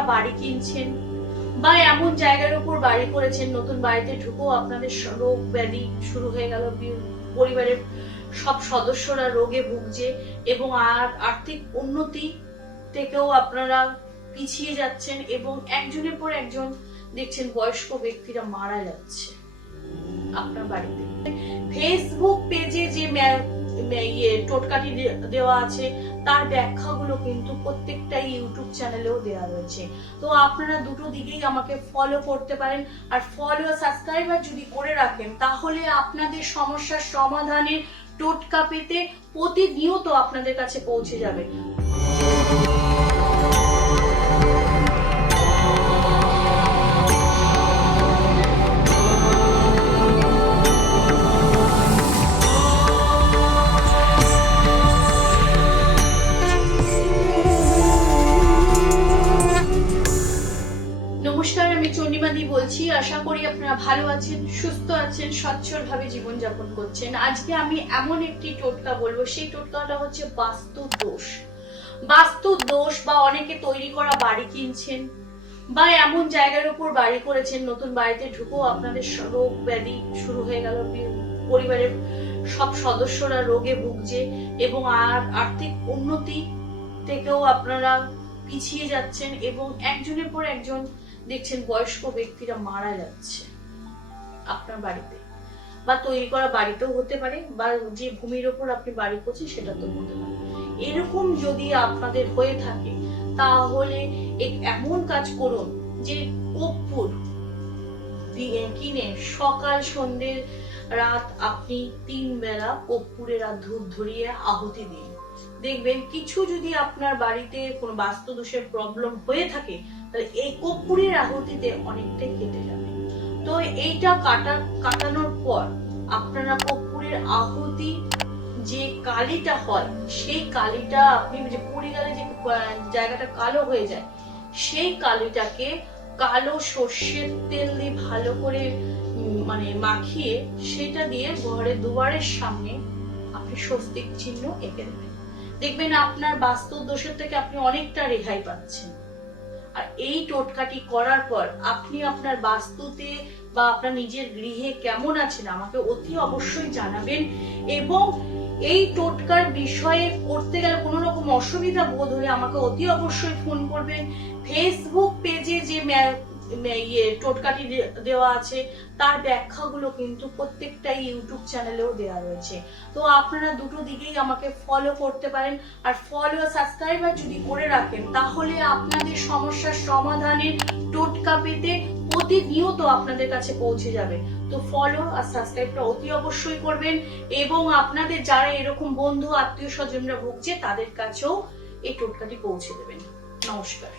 করা বাড়ি কিনছেন বা এমন জায়গার উপর বাড়ি করেছেন, নতুন বাড়িতে ঢুকেও আপনাদের রোগ ব্যাধি শুরু হয়ে গেল, পরিবারের সব সদস্যরা রোগে ভুগছে এবং আর্থিক উন্নতি থেকেও আপনারা পিছিয়ে যাচ্ছেন এবং একজনের পর একজন দেখছেন বয়স্ক ব্যক্তিরা মারা যাচ্ছে আপনার বাড়িতে। ফেসবুক পেজে যে টোটকাটি দেওয়া আছে তার ব্যাখ্যাগুলো কিন্তু প্রত্যেকটাই ইউটিউব চ্যানেলেও দেওয়া রয়েছে। তো আপনারা দুটো দিকেই আমাকে ফলো করতে পারেন, আর ফলো আর সাবস্ক্রাইবার যদি করে রাখেন তাহলে আপনাদের সমস্যার সমাধানের টোটকা পেতে প্রতিনিয়ত আপনাদের কাছে পৌঁছে যাবে। নমস্কার, আমি চন্ডিমাদি বলছি। আশা করি আপনারা ভালো আছেন, সুস্থ আছেন, সচ্ছলভাবে জীবনযাপন করছেন। আজকে আমি এমন একটি টোটকা বলবো, সেই টোটকাটা হচ্ছে বাস্তু দোষ। বাস্তু দোষ বা অনেকে তৈরি করা বাড়ি কিনছেন বা এমন জায়গার উপর বাড়ি করেছেন, নতুন বাড়িতে ঢুকেও আপনাদের রোগ ব্যাধি শুরু হয়ে গেল, পরিবারের সব সদস্যরা রোগে ভুগছে এবং আর্থিক উন্নতি থেকেও আপনারা পিছিয়ে যাচ্ছেন এবং একজনের পর একজন দেখছেন বয়স্ক ব্যক্তিরা মারা যাচ্ছে আপনার বাড়িতে, বা তৈরি করা বাড়িতেও হতে পারে, বা যে ভূমির ওপর আপনি বাড়ি করছেন সেটা তো হতে পারে। এরকম যদি আপনাদের হয়ে থাকে তাহলে এমন কাজ করুন যে কর্পূর কিনে সকাল সন্ধ্যে রাত আপনি 3 বেলা কর্পূরের আর ধূপ ধরিয়ে আহুতি দিন। দেখবেন কিছু যদি আপনার বাড়িতে কোনো বাস্তু দোষের প্রবলেম হয়ে থাকে তাহলে এই কর্পূরের আহুতিতে অনেকটাই কেটে যাবে। তো এইটা কাটানোর পর আপনারা কর্পূরের আহুতি যে কালিটা হয় সেই কালিটা আপনি যে পুড়ে গেলে যে জায়গাটা কালো হয়ে যায় সেই কালিটাকে কালো সর্ষের তেল দিয়ে ভালো করে মাখিয়ে সেটা দিয়ে ঘরের দুয়ারের সামনে আপনি স্বস্তিক চিহ্ন এঁকে দেবেন। দেখবেন আপনার বাস্তু দোষের থেকে আপনি অনেকটা রেহাই পাচ্ছেন। আর এই টোটকাটি করার পর আপনি আপনার বাস্তুতে বা আপনার নিজের গৃহে কেমন আছেন আমাকে অতি অবশ্যই জানাবেন, এবং এই টোটকার বিষয়ে করতে গেলে কোনো রকম অসুবিধা বোধ হলে আমাকে অতি অবশ্যই ফোন করবেন। ফেসবুক পেজে যে টোটকাটি দেওয়া আছে তার ব্যাখ্যাগুলো কিন্তু প্রত্যেকটাই ইউটিউব চ্যানেলেও দেওয়া রয়েছে। তো আপনারা দুটো দিকেই আমাকে ফলো করতে পারেন, আর ফলো আর সাবস্ক্রাইবার যদি করে রাখেন তাহলে আপনাদের সমস্যার সমাধানের টোটকা পেতে প্রতিনিয়ত আপনাদের কাছে পৌঁছে যাবে। তো ফলো আর সাবস্ক্রাইবটা অতি অবশ্যই করবেন, এবং আপনাদের যারা এরকম বন্ধু আত্মীয় স্বজনরা ভুগছে তাদের কাছেও এই টোটকাটি পৌঁছে দেবেন। নমস্কার।